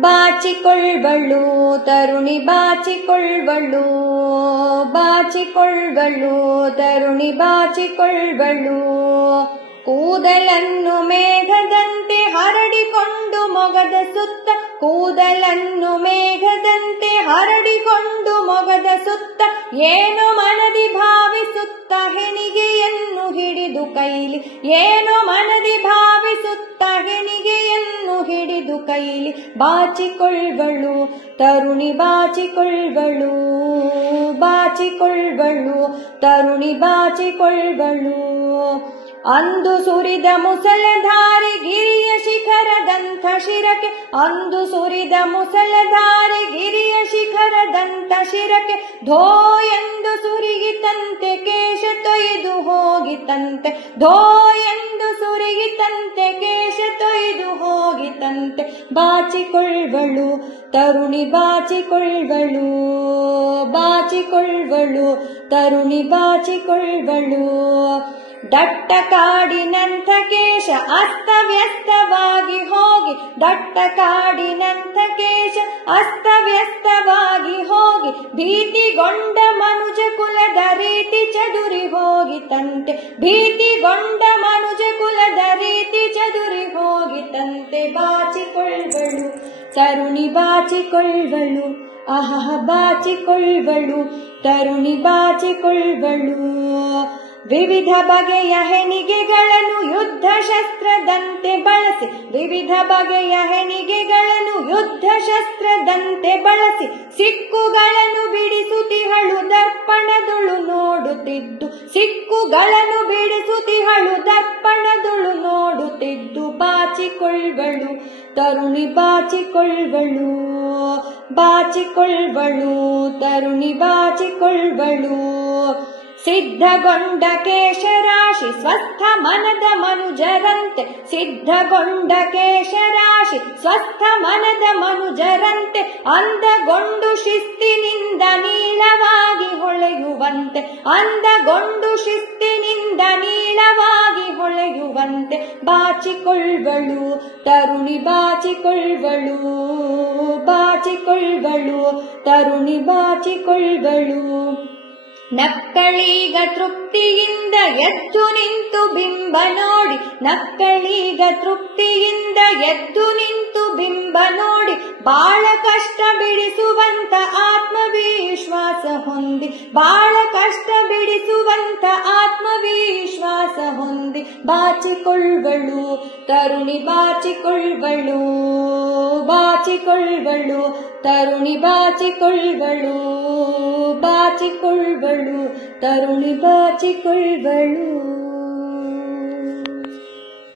ಬಾಚಿಕೊಳ್ಳಬಳು ತರುಣಿ ಬಾಚಿಕೊಳ್ಳಬಳು ಬಾಚಿಕೊಳ್ಳಬಳು ತರುಣಿ ಬಾಚಿಕೊಳ್ಳಬಳು ಕೂದಲನ್ನು ಮೇಘದಂತೆ ಹರಡಿಕೊಂಡು ಮೊಗದ ಸುತ್ತ, ಕೂದಲನ್ನು ಮೇಘದಂತೆ ಹರಡಿಕೊಂಡು ಮೊಗದ ಸುತ್ತ, ಏನು ಮನದಿ ಭಾವಿಸುತ್ತ ಹೆಣಿಗೆಯನ್ನು ಹಿಡಿದು ಕೈಲಿ, ಏನು ಮನದಿ ಭಾವಿಸುತ್ತ ಹೆಣಿಗೆಯನ್ನು ಹಿಡಿದು ಕೈಲಿ ಬಾಚಿಕೊಳ್ಳಬಳು ತರುಣಿ ಬಾಚಿಕೊಳ್ಳಬಳು ಬಾಚಿಕೊಳ್ಳಬಳು ತರುಣಿ ಬಾಚಿಕೊಳ್ಳಬಳು ಅಂದು ಸುರಿದ ಮುಸಲಧಾರಿ ಗಿರಿಯ ಶಿಖರದಂಥ ಶಿರಕ್ಕೆ, ಅಂದು ಸುರಿದ ಮುಸಲಧಾರಿ ಗಿರಿಯ ಶಿಖರದಂಥ ಶಿರಕ್ಕೆ, ಧೋ ಎಂದು ಸುರಿಗಿತಂತೆ ಕೇಶ ತೊಯ್ದು ಹೋಗಿತಂತೆ, ಧೋ ಎಂದು ಸುರಿಗಿತಂತೆ ಕೇಶ ಹೋಗಿತಂತೆ. ಬಾಚಿಕೊಳ್ವಳು ತರುಣಿ ಬಾಚಿಕೊಳ್ವಳು ಬಾಚಿಕೊಳ್ವಳು ತರುಣಿ ಬಾಚಿಕೊಳ್ಳಬಳು ದಟ್ಟ ಕಾಡಿನಂಥ ಕೇಶ ಅಸ್ತವ್ಯಸ್ತವಾಗಿ ಹೋಗಿ ದಟ್ಟ ಕಾಡಿನಂಥ ಕೇಶ ಅಸ್ತವ್ಯಸ್ತವಾಗಿ ಹೋಗಿ, ಭೀತಿಗೊಂಡ ಮನುಜ ಕುಲದ ರೀತಿ ಚದುರಿ ಹೋಗಿತಂತೆ, ಭೀತಿಗೊಂಡ ಮನುಜ ಕುಲದ ರೀತಿ ಚದುರಿ ಹೋಗಿತಂತೆ ಬಾಚಿಕೊಳ್ಳಬಳು ತರುಣಿ ಬಾಚಿಕೊಳ್ಳಬಳು ಅಹಹ ಬಾಚಿಕೊಳ್ಳಬಳು ತರುಣಿ ಬಾಚಿಕೊಳ್ಳಬಳು ವಿವಿಧ ಬಗೆಯ ಹೆಣಿಗೆಗಳನ್ನು ಯುದ್ಧ ಶಸ್ತ್ರದಂತೆ ಬಳಸಿ, ವಿವಿಧ ಬಗೆಯ ಹೆಣಿಗೆಗಳನ್ನು ಯುದ್ಧ ಶಸ್ತ್ರದಂತೆ ಬಳಸಿ, ಸಿಕ್ಕುಗಳನ್ನು ಬಿಡಿಸುತ್ತಿಹಳು ದರ್ಪಣದುಳು ನೋಡುತ್ತಿದ್ದು, ಸಿಕ್ಕುಗಳನ್ನು ಬಿಡಿಸುತ್ತಿಹಳು ದರ್ಪಣದುಳು ನೋಡುತ್ತಿದ್ದು ಬಾಚಿಕೊಳ್ಳಬಳು ತರುಣಿ ಬಾಚಿಕೊಳ್ಳಬಳು ಬಾಚಿಕೊಳ್ಳಬಳು ತರುಣಿ ಬಾಚಿಕೊಳ್ಳಬಳು ಸಿದ್ಧಗೊಂಡ ಕೇಶರಾಶಿ ಸ್ವಸ್ಥ ಮನದ ಮನುಜರಂತೆ. ಸಿದ್ಧಗೊಂಡ ಕೇಶರಾಶಿ ಸ್ವಸ್ಥ ಮನದ ಮನುಜರಂತೆ. ಅಂದಗೊಂಡು ಶಿಸ್ತಿನಿಂದ ನೀಳವಾಗಿ ಹೊಳೆಯುವಂತೆ. ಅಂದಗೊಂಡು ಶಿಸ್ತಿನಿಂದ ನೀಳವಾಗಿ ಹೊಳೆಯುವಂತೆ. ಬಾಚಿಕೊಳ್ಳಬಳು ತರುಣಿ ಬಾಚಿಕೊಳ್ಬಳು ಬಾಚಿಕೊಳ್ಬಳು ತರುಣಿ ಬಾಚಿಕೊಳ್ಳಬಳು ನಕ್ಕಳೀಗ ತೃಪ್ತಿಯಿಂದ ಎದ್ದು ನಿಂತು ಬಿಂಬ ನೋಡಿ. ನಕ್ಕಳೀಗ ತೃಪ್ತಿಯಿಂದ ಎದ್ದು ನಿಂತು ಬಿಂಬ ನೋಡಿ. ಬಾಳ ಕಷ್ಟ ಬಿಡಿಸುವಂತ ಆತ್ಮವಿಶ್ವಾಸ ಹೊಂದಿ. ಬಾಳ ಕಷ್ಟ ಬಿಡಿಸುವಂತ ಆತ್ಮವಿಶ್ವಾಸ ಹೊಂದಿ. ಬಾಚಿಕೊಳ್ಳಬಳು ತರುಣಿ ಬಾಚಿಕೊಳ್ಳಬಳು ಬಾಚಿಕೊಳ್ಳಬಳು ತರುಣಿ ಬಾಚಿಕೊಳ್ಳಬಳು ಬಾಚಿಕೊಳ್ಳಬಳು ತರುಣಿ ಬಾಚಿಕೊಳ್ಳಬಳು